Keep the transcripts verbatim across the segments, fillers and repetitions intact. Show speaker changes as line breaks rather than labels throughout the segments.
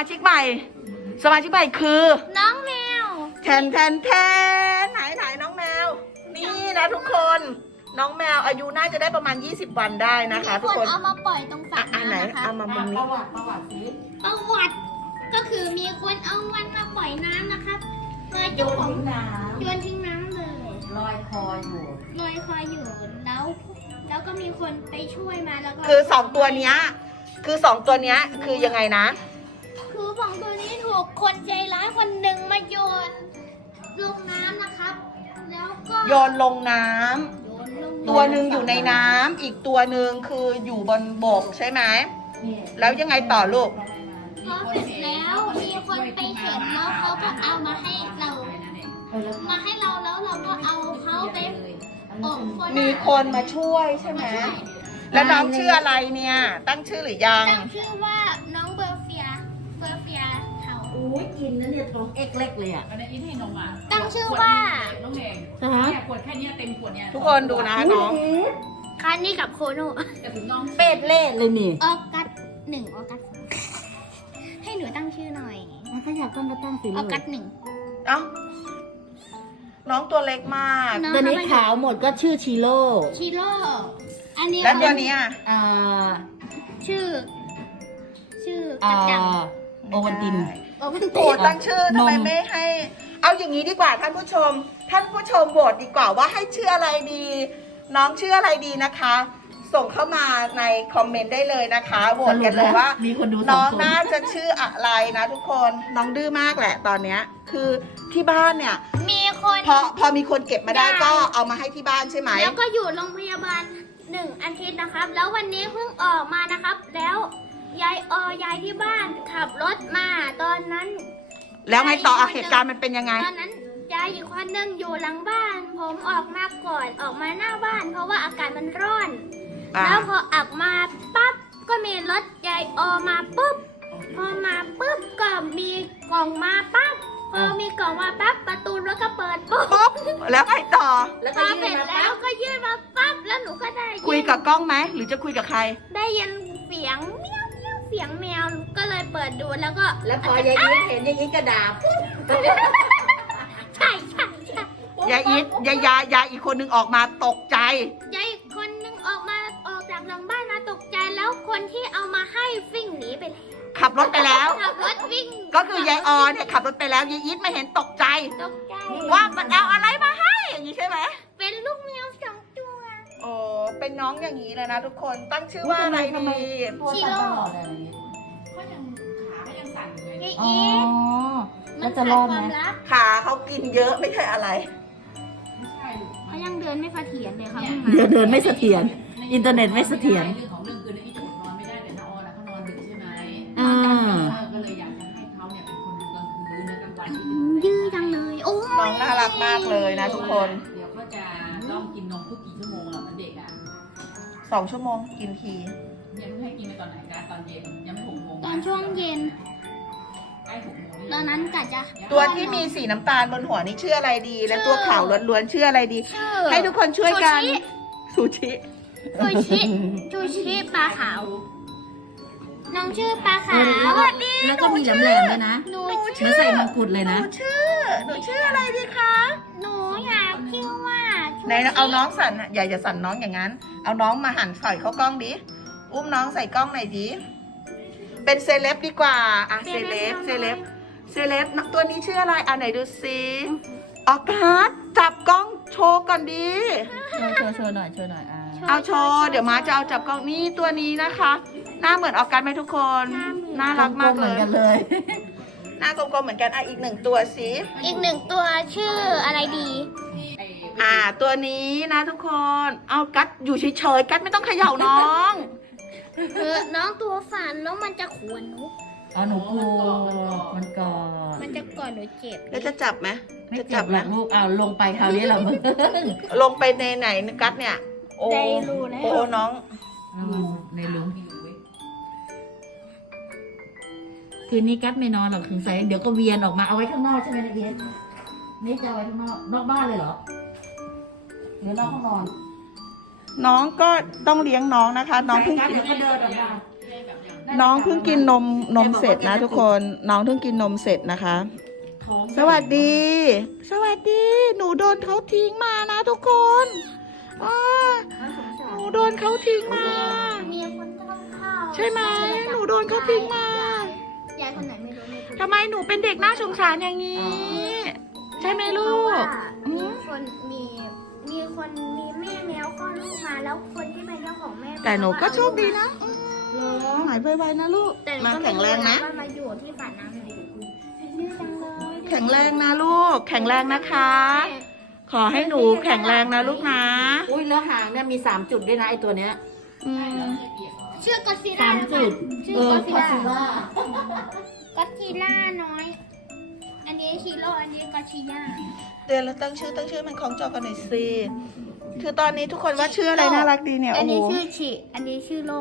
ชิกใหม่ สมาชิกใหม่คือ
น้องแมว
แทนแทนแทนไหนไหนน้องแมว นี่นะทุกคน น้องแมวอายุน่าจะได้ประมาณยี่สิบวันได้นะคะ ทุกคน
เอามาปล่อยตรงสระ
อ่ะไหน
น้ำนะคะ
เอามามุมนี้
ประวัติประวัติสิ
ประวัติก็คือมีคนเอามันมาปล่อยน้ำนะครับมา
โย
เจ้าน ของ
ทิ้งน้
โยนทิ้งน้ำเลย
ำลอยคออยู่
ลอยคออยู่แล้ว แล้วก็มีคนไปช่วยมาแล้วก็
คือสองตัวเนี้ย คือสองตัวเนี้ยคือยังไงนะ
คือสองตัวนี้ถูกคนใจร้ายคนหนึ่งมาโยนลงน้ำนะครับ แล้วก็
โยนลงน้ำ
โยนลง
ตัวหนึ่งอยู่ในน้ำอีกตัวหนึ่งคืออยู่บนบกใช่ไหม แล้วยังไงต่อลูก
พอเสร็จแล้วมีคนไปเห็นแล้วเขาก็เอามาให้เรา มาให้เราแล้วเราก็เอาเขาไปอบคน
มีคนมาช่วยใช่ไหม แล้วน้องชื่ออะไรเนี่ย ตั้งชื่อหรือยัง
ตั้งชื่อว่าน้องเบอร์เฟีย เบอร์เฟียเขา
อุ้ยกินนะเนี่ยตรงเอ็กเล็กเลยอ่ะ
อันนี้อินให้นมอ่ะ
ตั้งชื่อว่า
น้องเอง
ฮะ
แค่ขวดแค่เนี้ยเต็มขวดเนี่ย
ทุกคนดูนะน้อง
คานี่กับโคโน
แต่ถึงน้อง
เป็ดเล่เลยนี่
ออกัสหนึ่งออกัสให้หนูตั้งชื่อหน่อย
ถ้าอยากตั้งก็ตั้งสิ
อ
ลู
อก กัสหนึ่ง
เอ้า น้องตัวเล็กมาก
น้อง
ตัวนี้ขาวหมดก็ชื่อชิโร่
ชิโร่อันนี้
แล้วตัวเนี้ย
อ่า
ชื่อ ชื่อ
อ่า
จักรจัง
โอวันติน
โอ้มัน
โอ้ตั้งชื่อทำไม
นม
ไม่ให้ เอาอย่างนี้ดีกว่าท่านผู้ชม ท่านผู้ชมโหวตดีกว่าว่าให้ชื่ออะไรดี น้องชื่ออะไรดีนะคะ ส่งเข้ามาในคอมเมนต์ได้เลยนะคะโหวตกันเลยว่า
มีคนดูส
น้
อ
อง ง
คน
น่าจะชื่ออะไรนะทุกคน น้องดื้อมากแหละตอนเนี้ย คือที่บ้านเนี่ย
มีคน
พอพอมีคนเก็บมาได้ก็เอามาให้ที่บ้านใช่ไหม
แล้วก็อยู่โรงพยาบาลหนึ่งอาทิตย์นะครับ แล้ววันนี้เพิ่งออกมานะครับ แล้วยายออยายที่บ้านขับรถมาตอนนั้น
แล้วไงต่ออ่ะเหตุการณ์มันเป็นยังไง
ตอนนั้นยายอีกคนนึงอยู่หลังบ้าน ผมออกมาก่อนออกมาหน้าบ้าน เพราะว่าอากาศมันร้อน
อ่า
แล้วพอออกมาปั๊บก็มีรถยายออมาปุ๊บพอมาปุ๊บก็มีกล่องมาปั๊บพอมีกล่องมาปั๊บประตูรถก็เปิดปุ๊บ
ปุ๊บแล้วไงต่อ
แล้ว
พ
ก็
อ
ยื่
เสร็
น
จ
มา
แล้วก็ยื่นมาปั๊บแล้วหนูก็ได้น
คุยกับกล้องไหมหรือจะคุยกับใคร
ได้ยินเสียงเมียวเมียวเสียงแมวก็เลยเปิดดูแล้วก็
แล้วพอยายยิ้มเห็นยายยิ้มกระดาบ
ใช่ใช่ใช่
ยายอีทยายายายอีกคนนึงออกมาตกใจ
ยายคนนึงออกมาออกจากหลังบ้านมาตกใจแล้วคนที่เอามาให้วิ่งหนีไปเลย
ขับรถไปแล้ว
ขับรถวิ่ง
ก็คือยายออนเนี่ยขับรถไปแล้วยายอีทไม่เห็นตกใจ
ตกใจ
ว่ามันเอาอะไรมาให้อย่างนี้ใช่ไหม
เป็นลูกแมวสองตัว
โอ้เป็นน้องอย่างนี้เลยนะทุกคนตั้งชื่อว่าอะไรดี
ตัวสั่นตลอดเลย
เขายังขาเขายังสั่นอยู่เลย
ยาย
อ๋อ
อีท
แล้วจะรอดไหม
นขาดความลับ
ขาเขากินเยอะไม่ใช่อะไร
ไม่ใช่ลูก
เขายังเดินไม่เสถียรเลยเขา
เนี่ย
เพิ่งมา
เดี๋ยวเดินไม่เสถียร อินเทอร์เน็ตไม่เสถียร
เรื่องของเรื่องคืออีจะอดนอนไม่ได้แต่น้าออนอะเขานอนดึกใช่ไหม
อ่า
ก็เลยอยากจะให้เขาเนี่ยเป็นคนดูกลางคืนนะกลางวัน
ดื้อจังเลยโอ้
น้องน่ารักมากเลยนะทุกคน
เดี๋ยวเขาจะต้องกินนมทุกกี่ชั่วโมงอ่ะมันเด็กอ่ะ
สองชั่วโมงกินที
ยังไม่ให้กินไปตอนไหนกันตอนเย็นยังไม่หกโมง
ตอนช่วงเย็น
ใกล้หกโมง
ตอนนั้นกะจะ
ตัวที่มีสีน้ำตาลบนหัวนี่ชื่ออะไรดี และตัวขาวล้วนๆชื่ออะไรดี
ชื่อ
ให้ทุกคนช่วยกันซูชิ
ชูชิชูชิปลาขาว น้องชื่อปลาขาว
แล้วก็มีแหลมๆด้วยนะ
หนู
เหมื
ชื่
อน
อ
ใส่มงกุฎเลย
หนู
นะ
ชื่อ หนูชื่ออะไรดีคะ
หนูอยากชื่อว่าชู
ไหนเอาน้องสั่นอะอย่าอย่าสั่นน้องอย่างนั้น เอาน้องมาหันใส่เข้ากล้องดิ อุ้มน้องใส่กล้องหน่อยดิ เป็นเซเลบดีกว่า อ่ะเซเลบ เซเลบ เซเลบตัวนี้ชื่ออะไร อ่ะไหนดูซิออกัสจับกล้องโชว์ก่อนดิ
โชว์โชว์โชว์หน่อยโชว์หน่อยอ่า
เอาโชว์ เดี๋ยวม้าจะเอาจับกล้องนี่ตัวนี้นะคะ หน้าเหมือนออกัสไหมทุกคน น่ารักมาก
เห
เล
มือน
ย
กันเลย
หน้ากลมๆเหมือนกัน อ่ะอีกหนึ่งตัวสิ
อีกหนึ่งตัวชื่ออะไรดี
ไอ้
อ่า ตัวนี้นะทุกคน เอากัดอยู่เฉยๆ กัดไม่ต้องเขย่าน้อง
เออน้องตัวฝันแล้วมันจะขวนหนู
อ๋อหนูกลัวมันก่อน
มันจะก่อนหนูเจ็บ
แล้วจะจับไหม
ไม่
จะ
เจ็
จั
บบ ห
ไห
ร
ม
อกลูกอ้าวลงไปคราวนี้เรามึง
ลงไปในไหนกัดเนี่ย โอ้
ได้รู้แล้ว
โอ้น้อง
ในลุง
มีอยู่เว้ย
คืนนี้กัดไม่นอนหรอกถึงใส่เดี๋ยวก็เวียนออกมาเอาไว้ข้างนอกใช่ไหมนะเวียนนี่จะเอาไว้ข้างนอกนอกบ้านเลยเหรอหรือนอกห้องนอน
น้องก็ต้องเลี้ยงน้องนะคะ น้องเพิ่ง
กัด
กิน
เดี๋ยวก็เดินออกมา
เล่นแบบอย่าง
น้องเพิ่งกินนมนมเสร็จนะทุกคน น้องเพิ่งกินนมเสร็จนะคะ
ท้อง
สวัสดี สวัสดี หนูโดนเขาทิ้งมานะทุกคนอ่าหนูโดนเขาทิ้งมา
มีคนต้องเข้า
ใช่ไหมหนูโดนเขาทิ้งมา
ยายคนไหนไม่รู้ไม่รู้
ทำไมหนูเป็นเด็กน่าสงสารอย่างนี้ ใช่ไหมลูกอื
มี
ม
คนมีมีคนมีแม่แมวคลอดลูกมาแล้วคนที่เป็นเจ้าของแม่
แต่หนูก็โชคดีนะอืมหายไวๆนะลูก
แต่
มา
ก็
แข็งแรงนะ
ว่ามาอยู่ที่ฝันน้ำเลยดื้อจังเลย
แข็งแรงนะลูก แข็งแรงนะคะ ขอให้หนูแข็งแรงนะลูกนะ
อุ้ยแล้วหางเนี่ยมีสามจุดด้วยนะไอตัวเนี้ย
อืม
ชื่อกอดซิล
สา
ล่าม
จุด
ชื่อ
เออก
อดซิล
ก็
ล่า
คือว่า
ก็อดซิลล่าน้อย อันนี้ชิโร่อันนี้กอดชิย่า
เดี๋ยวเราตั้งชื่อตั้งชื่อมันคล้องจองกันหน่อยสิคือตอนนี้ทุกคนว่าชื่ออะไรน่ารักดีเนี่ย
อั
โอ้
น
โห
นี้ชื่อชิอันนี้ชื่อโล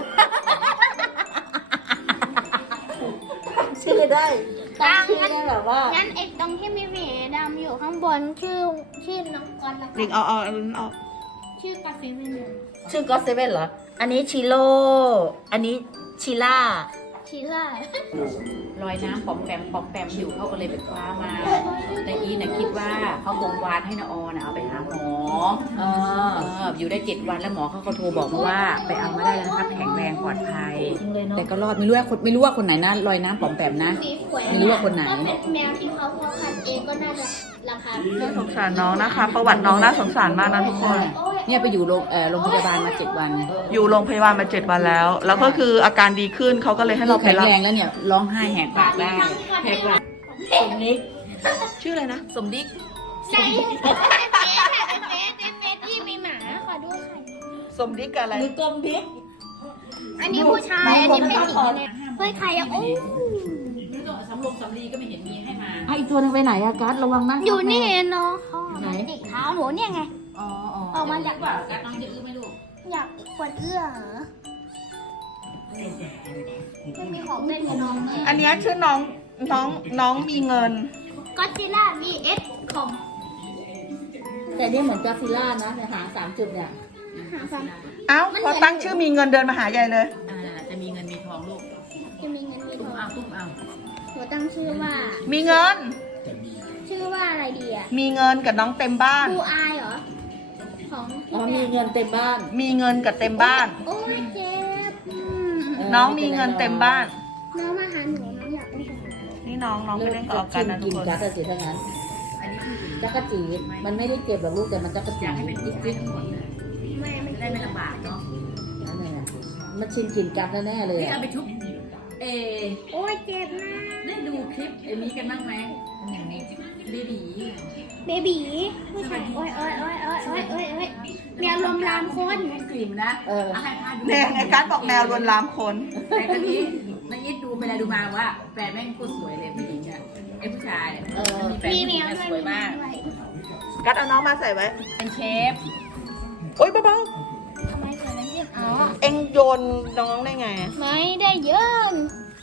ชื่อได้ตั้งชื่อได้แบบว่า
งั้นไอ้ตรงที่มีหมีดำอยู่ข้างบนชื่อชื่อน้องกอนละ
หลิงเอาเอาเอาเอา
ชื่อกาแฟเมนู
ชื่อก็เซเว่นเหรอ อันนี้ชิโร่อันนี้ชิล่า
ชิล่า
ลอยน้ำปอมแปมปอมแปมอยู่เขาก็เลยไปคว้ามาแต่อีน่ะคิดว่าเขาคงวานให้นาออน่ะเอาไปหาหมอ
เออ
เอออยู่ได้เจ็ดวันแล้วหมอเขาก็โทรบอกมาว่า ไปเอามาได้แล้วนะครับแข็งแรงปลอดภัย
จริงเลยเนาะ
แต่ก็รอดไม่รู้ว่าคนไม่รู้ว่าคนไหนนะลอยน้ำปอมแปมนะ
สีสวย
ไม่รู้ว่าคนไหน
ก็เป็นแมวที่เขาเพาะพันธุ์เองก็น่าจะราคา
น่าสงสารน้องนะคะ ประวัติน้องน่าสงสารมากนะทุกคน
โอ้ย
เนี่ยไปอยู่โรงเอ่อโรงพยาบาลมาเจ็ดวัน
อยู่โรงพยาบาลมาเจ็ดวันแล้ว แล้วก็คืออาการดีขึ้นเขาก็เลยให้เราไป
แข็ง
รับ
แรงแล้วเนี่ยร้องไห้แหกปากได้แหกปาก
สมนิก
ชื่ออะไรนะ
สมดิก
ใช่เป็นเฟสเป็นเฟสเป็นเฟสที่มีหมาขอดูไข่
สมดิกกับอะไร
หรือกลมดิก
อันนี้ผู้ชาย อันนี้เป็นหญิงเนี่ยเฮ้ยไข่อะโอ้
ไม่ต้องสำรองสำลีก็ไม่เห็นมีให้มา
ไอะอีกตัวหนึงไปไหนอะกัสระวังนะ
อยู่นี่เนาะเขา
ไหน
จิกเท้าหนูเนี่ยไง
อ๋ออ๋อ
ออกมาจาก
ว่าการน้องจะอื้อไหมลูก
อยากปวดเอื้อเหรอไม่มีของเล่นกับน้องเลย
อันเนี้ยชื่อน้องน้องน้องมีเงิน
ก็ซิล่า วี เอส ของ
แต่นี่เหมือนกาซิล่านะในหางสามจุดเนี่ย
หาฟัน
เอ้าพอตั้งชื่อมีเงินเดินมาหาใหญ่เลย
อ่าจะมีเงินมีทองลูก
จะมีเงินมีท
ตุ้ม
อง
เอาตุ้มเอา
หนูตั้งชื่อว่า
มีเงิน
ชื่อว่าอะไรดีอะ
มีเงินกับน้องเต็มบ้าน
ครูอายเหรอ ของ
อ๋อมีเงินเต็มบ้าน
มีเงินกับเต็มบ้าน
โอ้ยเจ็บอืม
เออ
น้องมีเงินเต็มบ้าน
น้องมาหาหนูน้องอยากเล่นกับหนู
นี่น้องน้องไปเล่นกับออกัสนะทุ
กิ
ก
น
คน
กัสอะสิทั้งนั้น
อันนี้คือ
จักรจีมันไม่ได้เจ็บหรอกลูกแต่มันจักร
อ
จี
ยากให้เป็นจิ๊กจิ๊กทั้งหมดเลย
ไม่ไม่
จะได้ไม่ลำบากเนาะ
นั่นแหละมันชินกินกัสแน่ๆเลย
นี่
อะ
เอาไปทุบเอ
โอ้ยเจ็บนะ
ได้ดูคลิปเอมี่กันบ้างไหมอันอย่างนี้เบบี
เบบีผู้ชายโอ้ยโอ้ยโอ้ยโอ้ยโอ้ยโอ้ยโอ้ยแมวลมลามคน
กลิ่มนะ
เออ
เอาให้พาดู
เนี่ยไอ้การบอกแมวลวนลามคน
แต่ตอนนี้นายยิดดูไปแล้วดูมาว่าแฟนแม่งโคตรสวยเลยผู้หญิงอ่ะไอ้ผู้ชาย
เออ
มีแฟน
มี
ผู้
แม
หญิง
ว
อะ
ด้วย
สวยมาก
กัดเอาน้องมาใส่ไว้
เป็นเชฟ
โอ๊ยเบา
ทำไมเกิดอะไรขึ้นอ๋อ
ๆเอ็งโยนน้องได้ไง
ไม่ได้เยิน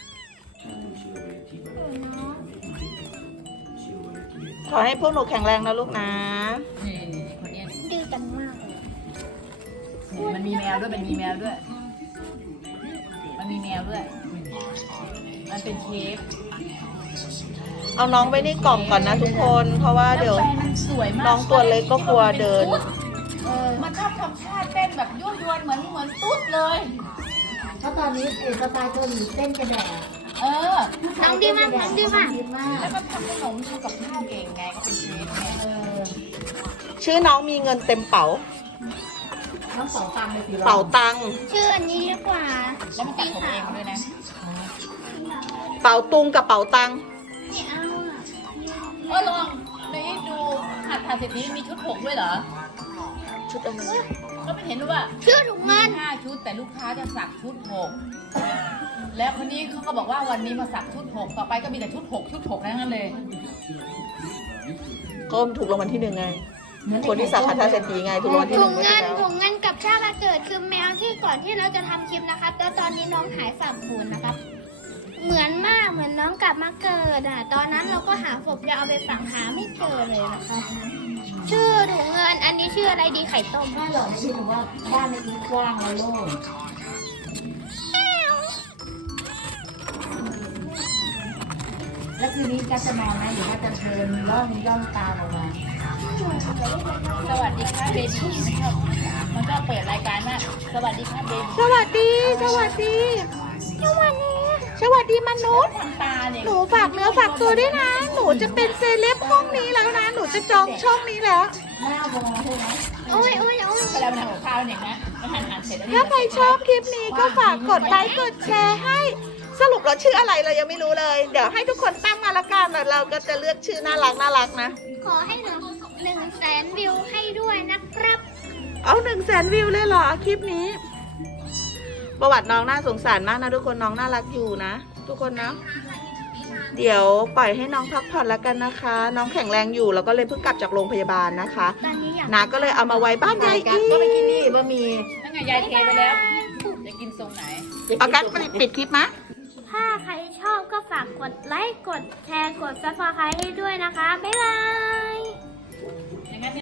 ขอให้พวกหนูแข็งแรงนะลูกนะ
นี่คนเนี้ย
ดื้อกันมากเลย
นี่มันมีแมวด้วยมันมีแมวด้วย มันมีแมวด้วย มันเป็นเชฟ
เอาน้องไว้ในกล่องก่อนนะทุกคน เพราะว่าเดี๋ยว
แฟนมันสวยมาก
น้องตัวเล็กก็กลัวเดิน
เออมันชอบทำท่าเต้นแบบยั่วยวนเหมือนเหมือนตุ๊ดเลย
เพราะตอนนี้เอสไตล์เกาหลีเต้นกระแดะ
เออ
น้องดีมากน้องดีมาก
ดีมาก
แล้วก็ทำขนมทำกับข้าวเก่งไงก็เป็นเชฟไง
เออ
ชื่อน้องมีเงินเต็มเป๋า
น้องเป๋าตังค์เลยสิ
เป๋าตังค์
ชื่ออันนี้ดีกว่า
แล้วมันตัดผมเองด้วยนะ
เป๋าตุงกับเป๋าตังค์
ไม่เอาอ่ะ
เออลองนี่ดูหัดทาเสร็จนี้มีชุดหกด้วยเหรอ
ชุดอะไร
ก็ไม่เห็นด้วยว่า
ชื่อถุงเงิน
ห้าชุดแต่ลูกค้าจะสักชุดหกแล้วคนนี้เขาก็บอกว่าวันนี้มาสักชุดหกต่อไปก็มีแต่ชุดหกชุดหกทั้งนั้นเลย
ก็ถูกรางวัลที่หนึ่งไง คนที่สักคาถาเศรษฐีไงถูกรางวัลที่ห
ถุ
นึ่
ง
ง
เงิน
แล้ว
ถุงเงินกับชาติมาเกิดคือแมวที่ก่อนที่เราจะทำคลิปนะครับ แล้วตอนนี้น้องหายสาบสูญนะครับ เหมือนมากเหมือนน้องกลับมาเกิดอ่ะ ตอนนั้นเราก็หาศพจะเอาไปฝังหาไม่เจอเลยนะครับ ชื่อถุงเงิน อันนี้ชื่ออะไรดีไข่ต้ม
ไม่หรอกไม่ใช่หนูว่าบ้านในนี้กว้างแล้วโล่งแล้วคืนนี้กัสจะนอนไหมหรือว่าจะเดินย่องย่องตามออกมา
สวัสดีค่ะเบบี้มันชอบมันชอบเปิดรายการมากสวัสดีค่ะเบบี้
สวัสดี สวัสดี สวัสดี สวัสดีมนุษย์
ทำตาเนี่ย
หนูฝากเนื้อฝากตัวด้วยนะ หนูจะเป็นเซเลบห้องนี้แล้วนะ หนูจะจองช่องนี้แล้ว
หน้ามองใช่ไหม
โอ้ยโอ้ยโอ้ย
เวลามันทำกับข้าวเนี่ยนะมันหั่นหั่นเสร็จแล้ว
ถ้าใครชอบคลิปนี้ก็ฝากกดไลค์กดแชร์ให้ สรุปเราชื่ออะไรเรายังไม่รู้เลย เดี๋ยวให้ทุกคนตั้งมาละกันแล้วเราก็จะเลือกชื่อน่ารักน่ารักนะ
ขอให้หนึ่งหนึ่งแสนวิวให้ด้วยนะครับ
เอาหนึ่งแสนวิวเลยเหรอคลิปนี้ ประวัติน้องน่าสงสารมากนะทุกคนน้องน่ารักอยู่นะ ทุกคนนะ เดี๋ยวปล่อยให้น้องพักผ่อนแล้วกันนะคะ น้องแข็งแรงอยู่แล้วก็เลยเพิ่งกลับจากโรงพยาบาลนะคะ
ตอนนี้อยาก
นาก็เลยเอามาไว้บ้านยาย
กั
อี
สก็ไปกินดิบะหมี่
นั่นไงยายเทไปแล้วจะกินทรงไหน
เอากัสปิดคลิปมะ
ถ้าใครชอบก็ฝากกดไลค์ กดแชร์ กดซับสไครต์ให้ด้วยนะคะ บ๊ายบาย